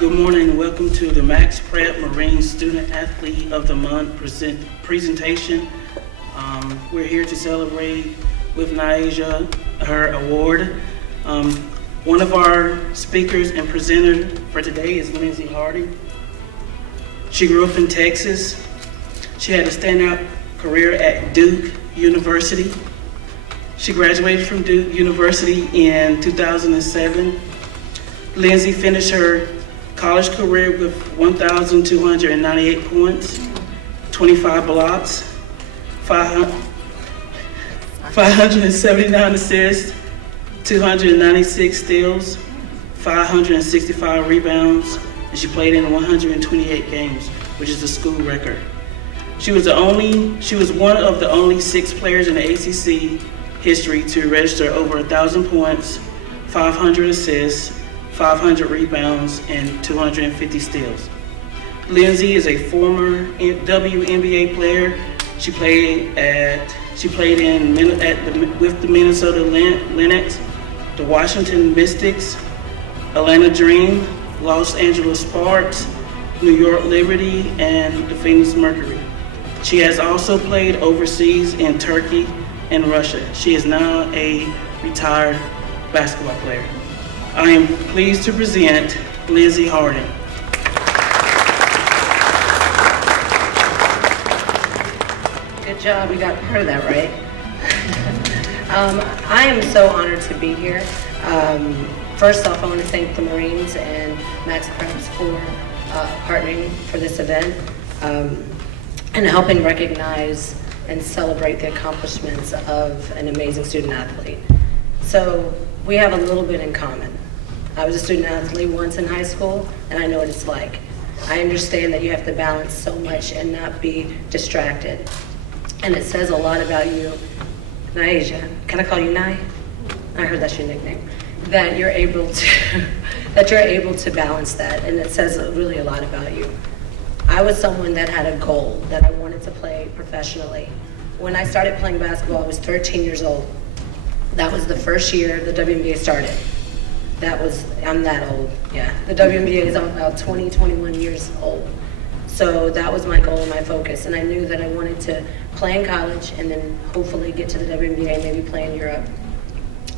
Good morning and welcome to the MaxPreps Marine Student Athlete of the Month presentation. We're here to celebrate with NyAsia her award. One of our speakers and presenter for today is Lindsay Harding. She grew up in Texas. She had a standout career at Duke University. She graduated from Duke University in 2007. Lindsay finished her college career with 1,298 points, 25 blocks, 579 assists, 296 steals, 565 rebounds, and she played in 128 games, which is the school record. She was one of the only 6 players in the ACC history to register over 1,000 points, 500 assists, 500 rebounds, and 250 steals. Lindsay is a former WNBA player. She played with the Minnesota Lynx, the Washington Mystics, Atlanta Dream, Los Angeles Sparks, New York Liberty, and the Phoenix Mercury. She has also played overseas in Turkey and Russia. She is now a retired basketball player. I am pleased to present Lindsay Harding. Good job, we got part of that right. I am so honored to be here. First off, I want to thank the Marines and MaxPreps for partnering for this event and helping recognize and celebrate the accomplishments of an amazing student athlete. So we have a little bit in common. I was a student athlete once in high school, and I know what it's like. I understand that you have to balance so much and not be distracted. And it says a lot about you, NyAsia. Can I call you Ny? I heard that's your nickname. That you're able to balance that, and it says really a lot about you. I was someone that had a goal that I wanted to play professionally. When I started playing basketball, I was 13 years old. That was the first year the WNBA started. I'm that old, yeah. The WNBA is about 20, 21 years old. So that was my goal and my focus. And I knew that I wanted to play in college and then hopefully get to the WNBA, maybe play in Europe.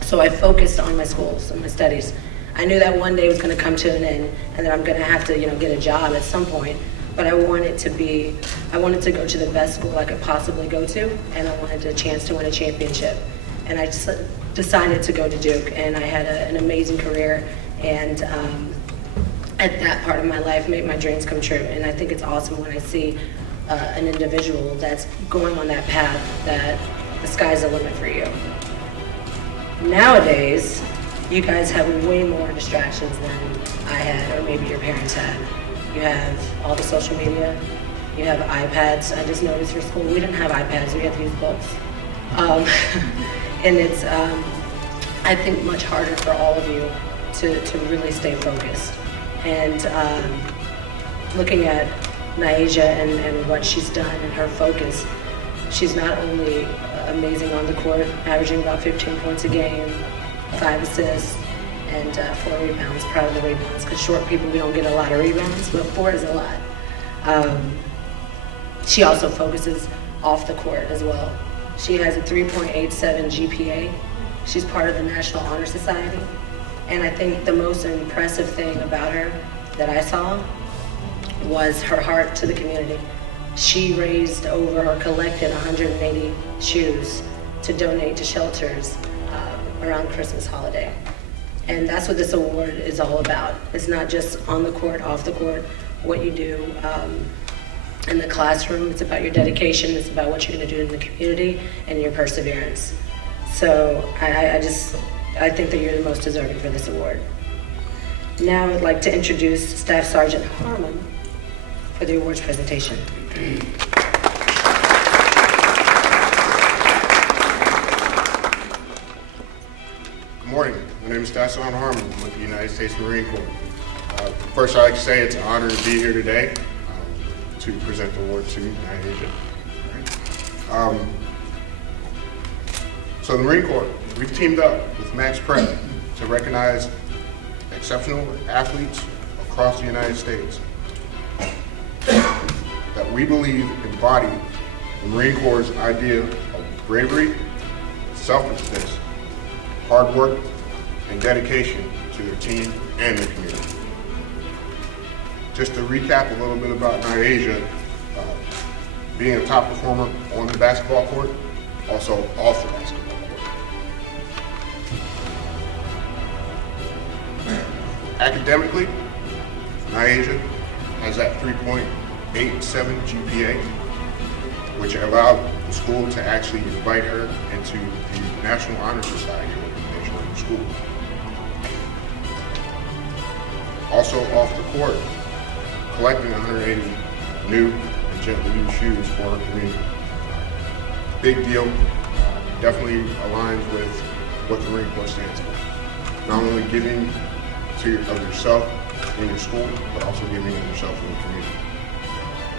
So I focused on my schools and my studies. I knew that one day was gonna come to an end and that I'm gonna have to, get a job at some point. But I wanted to go to the best school I could possibly go to, and I wanted a chance to win a championship. And I just decided to go to Duke, and I had an amazing career, and at that part of my life made my dreams come true. And I think it's awesome when I see an individual that's going on that path, that the sky's the limit for you. Nowadays, you guys have way more distractions than I had, or maybe your parents had. You have all the social media, you have iPads. I just noticed your school, we didn't have iPads, we had to use books. And it's, I think, much harder for all of you to really stay focused. And looking at NyAsia and what she's done and her focus, she's not only amazing on the court, averaging about 15 points a game, 5 assists, and 4 rebounds. Proud of the rebounds, because short people, we don't get a lot of rebounds, but 4 is a lot. She also focuses off the court as well. She has a 3.87 GPA. She's part of the National Honor Society. And I think the most impressive thing about her that I saw was her heart to the community. She raised over, or collected 180 shoes to donate to shelters around Christmas holiday. And that's what this award is all about. It's not just on the court, off the court, what you do in the classroom. It's about your dedication. It's about what you're going to do in the community and your perseverance. So I think that you're the most deserving for this award. Now I'd like to introduce Staff Sergeant Harmon for the awards presentation. Good morning. My name is Staff Sergeant Harmon. I'm with the United States Marine Corps. First, I'd like to say it's an honor to be here today to present the award to NyAsia. So the Marine Corps, we've teamed up with MaxPreps to recognize exceptional athletes across the United States that we believe embody the Marine Corps' idea of bravery, selflessness, hard work, and dedication to their team and their community. Just to recap a little bit about NyAsia, being a top performer on the basketball court, also off the basketball court. Academically, NyAsia has that 3.87 GPA, which allowed the school to actually invite her into the National Honor Society organization of the school. Also off the court, collecting 180 new and gently used shoes for her community. Big deal, definitely aligns with what the Marine Corps stands for. Not only giving of yourself in your school, but also giving of yourself in the community.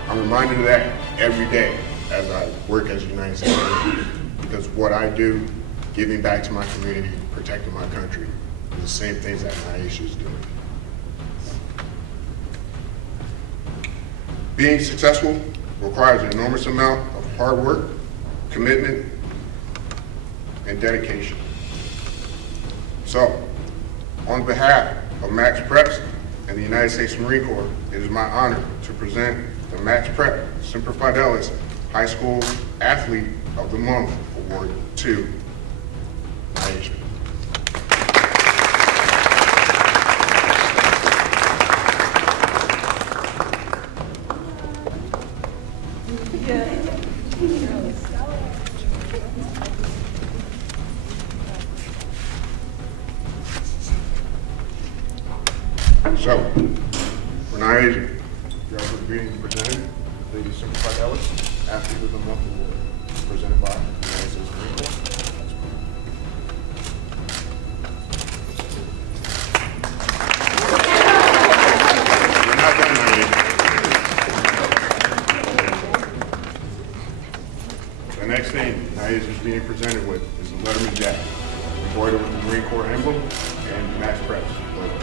I'm reminded of that every day as I work as a United States Marine, because what I do, giving back to my community, protecting my country, is the same things that NyAsia is doing. Being successful requires an enormous amount of hard work, commitment, and dedication. So, on behalf of MaxPreps and the United States Marine Corps, it is my honor to present the MaxPrep Semper Fidelis High School Athlete of the Month Award to NyAsia. So, for NyAsia, you are being presented the Semper Fidelis Athlete of the Month Award, presented by the United States Marine Corps. We're not done, NyAsia. The next thing NyAsia is being presented with is the Letterman jacket, embroidered with the Marine Corps emblem and MaxPreps logo.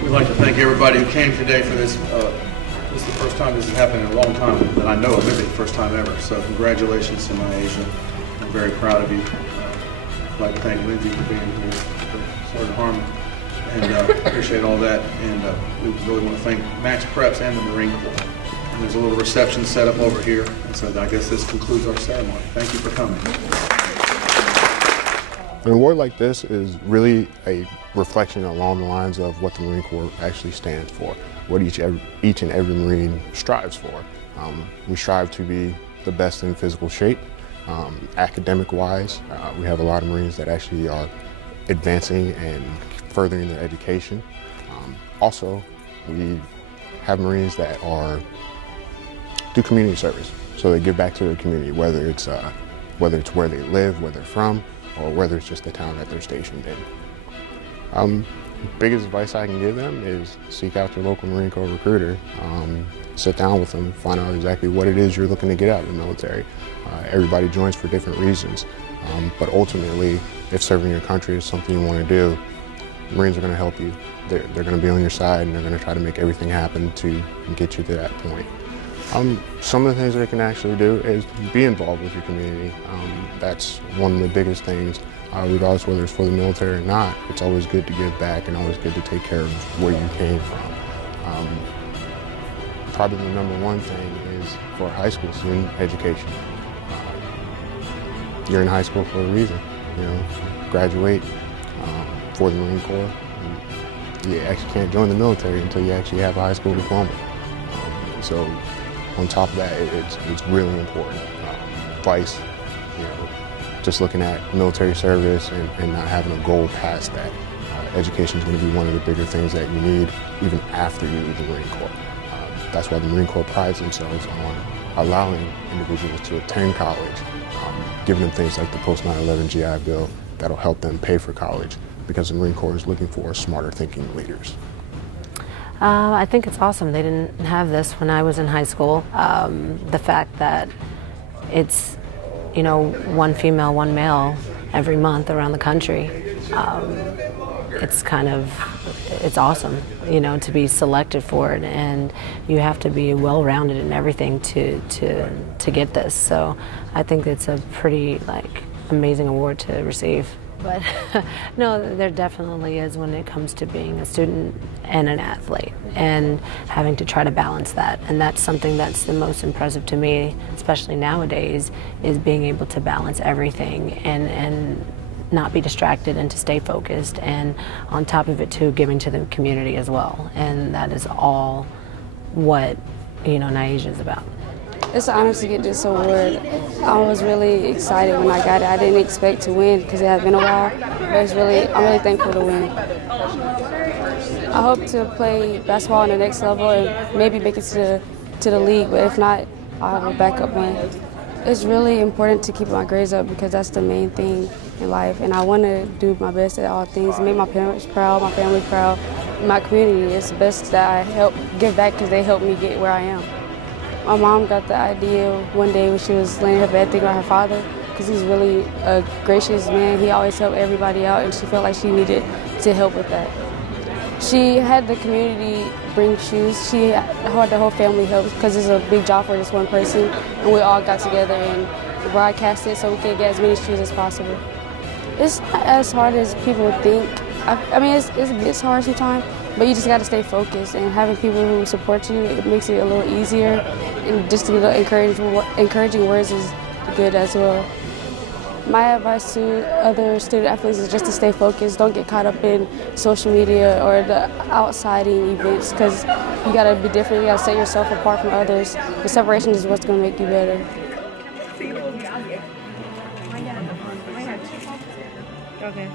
We'd like to thank everybody who came today for this. This is the first time this has happened in a long time that I know of, maybe the first time ever. So congratulations to NyAsia. I'm very proud of you. I'd like to thank Lindsay for being here, for Sergeant Harmon, and appreciate all that. And we really want to thank MaxPreps and the Marine Corps. And there's a little reception set up over here. And so I guess this concludes our ceremony. Thank you for coming. An award like this is really a reflection along the lines of what the Marine Corps actually stands for, what each and every Marine strives for. We strive to be the best in physical shape. Academic-wise, we have a lot of Marines that actually are advancing and furthering their education. Also, we have Marines that do community service, so they give back to their community, whether it's where they live, where they're from, or whether it's just the town that they're stationed in. Biggest advice I can give them is seek out your local Marine Corps recruiter, sit down with them, find out exactly what it is you're looking to get out of the military. Everybody joins for different reasons, but ultimately, if serving your country is something you want to do, Marines are going to help you. They're going to be on your side, and they're going to try to make everything happen to get you to that point. Some of the things they can actually do is be involved with your community. That's one of the biggest things, regardless whether it's for the military or not. It's always good to give back and always good to take care of where you came from. Probably the number one thing is for high school student education. You're in high school for a reason, graduate for the Marine Corps. You actually can't join the military until you actually have a high school diploma. So on top of that, it's really important. Advice, just looking at military service and not having a goal past that. Education is going to be one of the bigger things that you need even after you leave the Marine Corps. That's why the Marine Corps prides themselves on allowing individuals to attend college, giving them things like the post 9/11 GI Bill that'll help them pay for college, because the Marine Corps is looking for smarter thinking leaders. I think it's awesome. They didn't have this when I was in high school. The fact that it's, you know, one female, one male every month around the country. It's awesome, you know, to be selected for it, and you have to be well-rounded in everything to get this. So I think it's a pretty amazing award to receive. But no, there definitely is when it comes to being a student and an athlete and having to try to balance that. And that's something that's the most impressive to me, especially nowadays, is being able to balance everything and not be distracted and to stay focused, and on top of it too, giving to the community as well. And that is all what, you know, NyAsia is about. It's an honor to get this award. I was really excited when I got it. I didn't expect to win because it had been a while, but I'm really thankful to win. I hope to play basketball on the next level and maybe make it to the league, but if not, I'll have a backup plan. It's really important to keep my grades up because that's the main thing in life, and I want to do my best at all things, make my parents proud, my family proud, my community. It's best that I help give back because they helped me get where I am. My mom got the idea one day when she was laying in her bed thinking about her father, because he's really a gracious man. He always helped everybody out, and she felt like she needed to help with that. She had the community bring shoes. She had the whole family help because it's a big job for just one person, and we all got together and broadcast it so we could get as many shoes as possible. It's not as hard as people think. I mean, it's hard sometimes, but you just got to stay focused, and having people who support you, it makes it a little easier, and just the encouraging words is good as well. My advice to other student athletes is just to stay focused. Don't get caught up in social media or the outsiding events, because you got to be different. You got to set yourself apart from others. The separation is what's going to make you better. Okay.